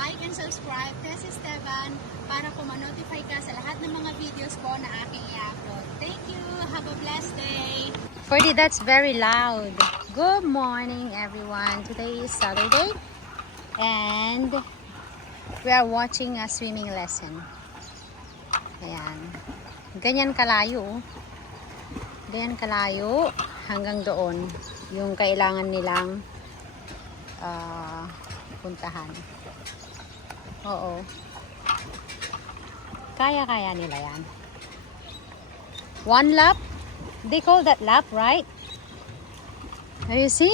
like and subscribe, Tess Esteban, para po ma-notify ka sa lahat ng mga videos ko na aking i-upload. Thank you! Have a blessed day! Ferdy, that's very loud. Good morning, everyone. Today is Saturday, and we are watching a swimming lesson. Ayan. Ganyan kalayo. Ganyan kalayo hanggang doon. Yung kailangan nilang puntahan. Oo. Kaya-kaya nila yan. One lap. They call that lap, right? Now you see?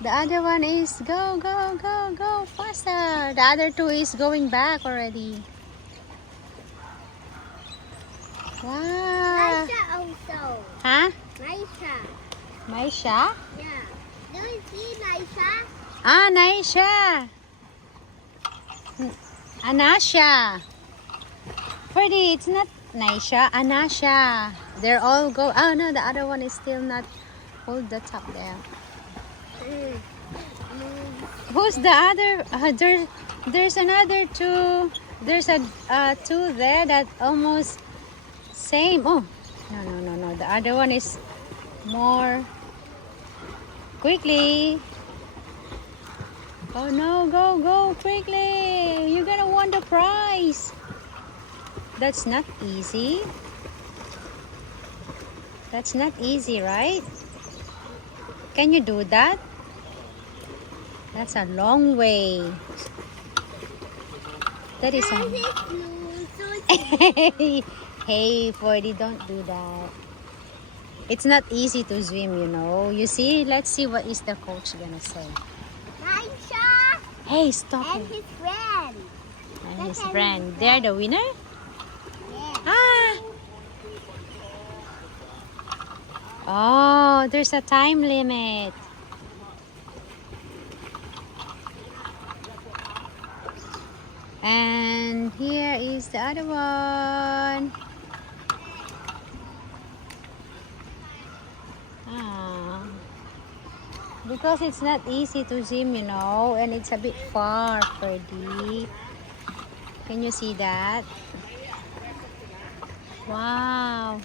The other one is go, go, go, go faster. The other two is going back already. Wow. Maisha also. Huh? Maisha. Maisha? Yeah. Do you see Maisha? Ah, Naisha. Anasha. Ferdy, it's not Naisha. Anasha. They're all go. Oh no, the other one is still not. Hold the top there. Who's the other? There's another two. There's a two there that almost same. Oh, no. The other one is more quickly. Oh no, go quickly. You're gonna win the prize. That's not easy. That's not easy, right? Can you do that? That's a long way. That is a... Hey, Ferdy, don't do that. It's not easy to swim, you know. You see? Let's see what is the coach gonna say. Maisha Hey, stop and it. his friend. And his friend. They're the winner? Yeah. Ah! Oh, there's a time limit. And here is the other one. Ah. Because it's not easy to swim, you know, and it's a bit far, Ferdy. Can you see that? Wow.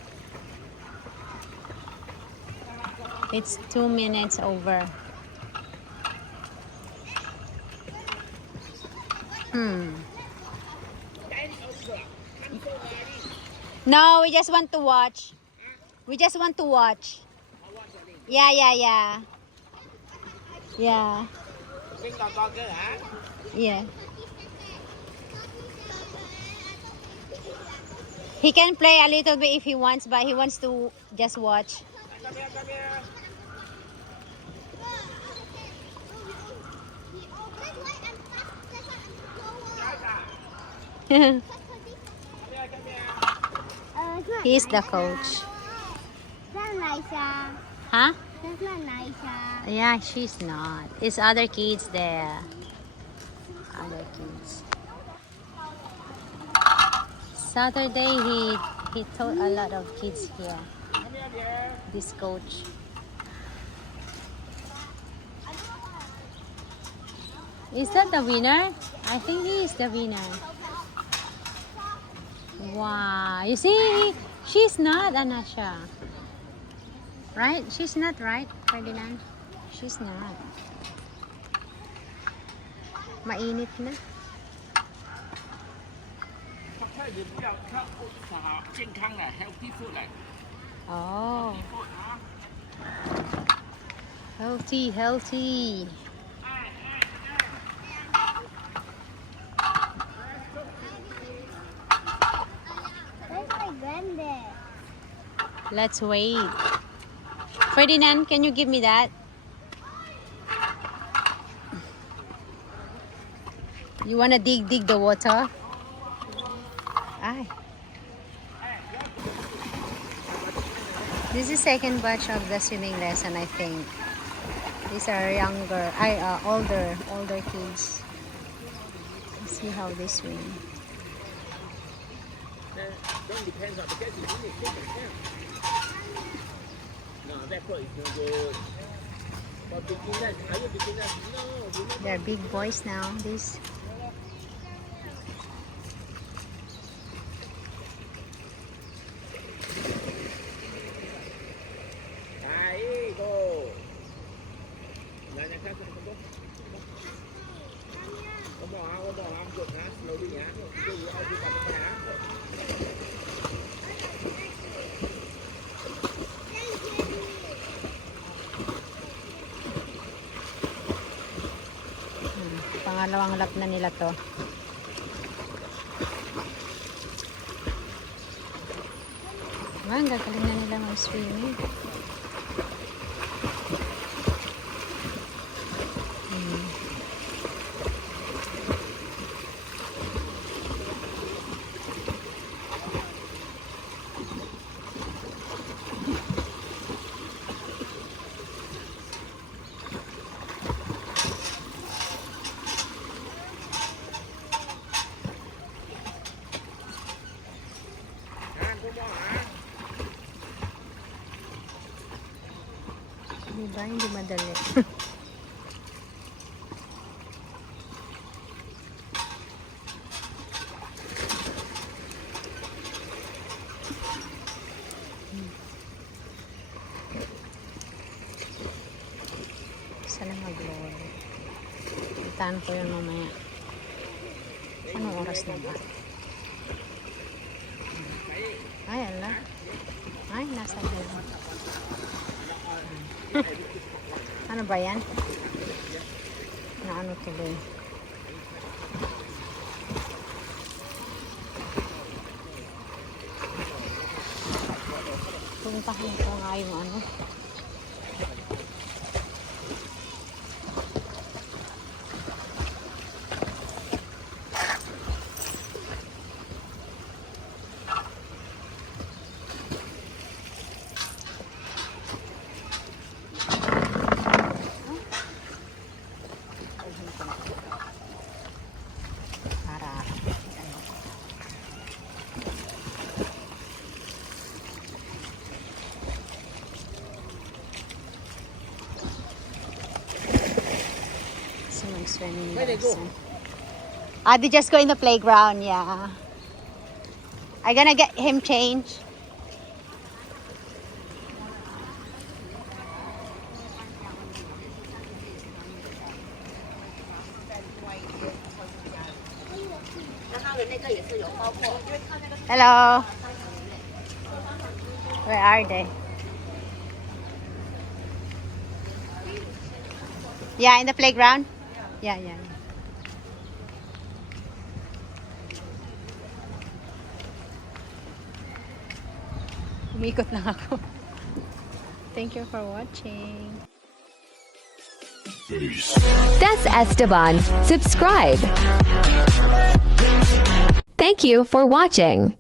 It's 2 minutes over. No, we just want to watch. We just want to watch. Yeah. Yeah. Yeah. He can play a little bit if he wants, but he wants to just watch. He's the coach. That's not Maisha. Huh? That's not Maisha. Yeah, she's not. It's other kids there. Other kids. Saturday he taught a lot of kids here. This coach. Is that the winner? I think he is the winner. Wow. You see, she's not Anasha. Right? She's not, right, Ferdinand? She's not. Mainit na. Oh. Healthy. That's my granddad. Let's wait. Ferdinand, can you give me that? You wanna dig the water? Ay. This is second batch of the swimming lesson, I think. These are older kids. Let's see how they swim. Don't depend on the getting in it. No, that part is no good. For beginners, are you beginners? No, They're big boys now. These không được hả? Lâu đi nhá. Đi ai đi tập cái hả? Pangalawang lap na nila to. Ang gagaling na nila mag-swimming. Diba? Hindi madali. Sana mag-load. Itaan ko yun mamaya. Anong oras na ba? Ay, ala. Ay, nasa dito. Ano ba yan? Naano tuloy? Puntahan ko nga yung ano. Swimming lesson. They just go in the playground, yeah. I'm gonna get him change. Hello. Where are they? Yeah, in the playground. Yeah. Umikot lang ako. Thank you for watching. That's Esteban. Subscribe. Thank you for watching.